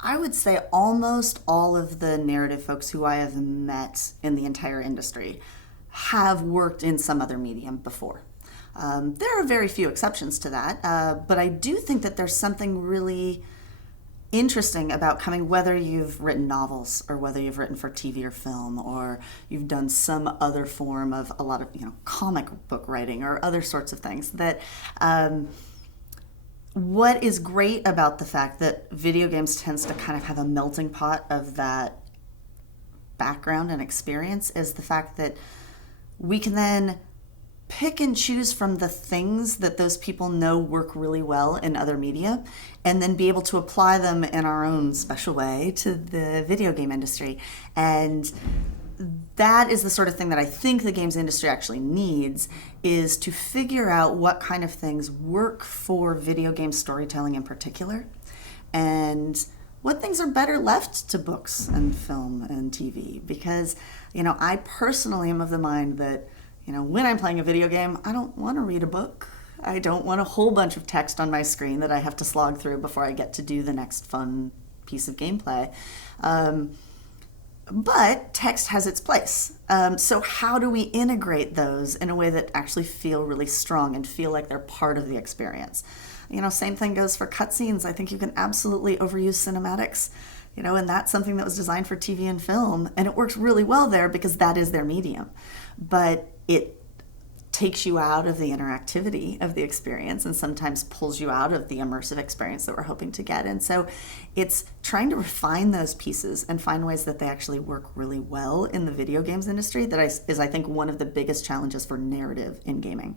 I would say almost all of the narrative folks who I have met in the entire industry have worked in some other medium before. There are very few exceptions to that, but I do think that there's something really interesting about coming, whether you've written novels or whether you've written for TV or film or you've done some other form of a lot of comic book writing or other sorts of things. That what is great about the fact that video games tends to kind of have a melting pot of that background and experience is the fact that we can then pick and choose from the things that those people know work really well in other media and then be able to apply them in our own special way to the video game industry. And that is the sort of thing that I think the games industry actually needs, is to figure out what kind of things work for video game storytelling in particular and what things are better left to books and film and TV. Because, I personally am of the mind that, when I'm playing a video game, I don't want to read a book. I don't want a whole bunch of text on my screen that I have to slog through before I get to do the next fun piece of gameplay. But text has its place. So how do we integrate those in a way that actually feel really strong and feel like they're part of the experience? Same thing goes for cutscenes. I think you can absolutely overuse cinematics, and that's something that was designed for TV and film, and it works really well there because that is their medium. But it takes you out of the interactivity of the experience and sometimes pulls you out of the immersive experience that we're hoping to get. And so it's trying to refine those pieces and find ways that they actually work really well in the video games industry that is, I think, one of the biggest challenges for narrative in gaming.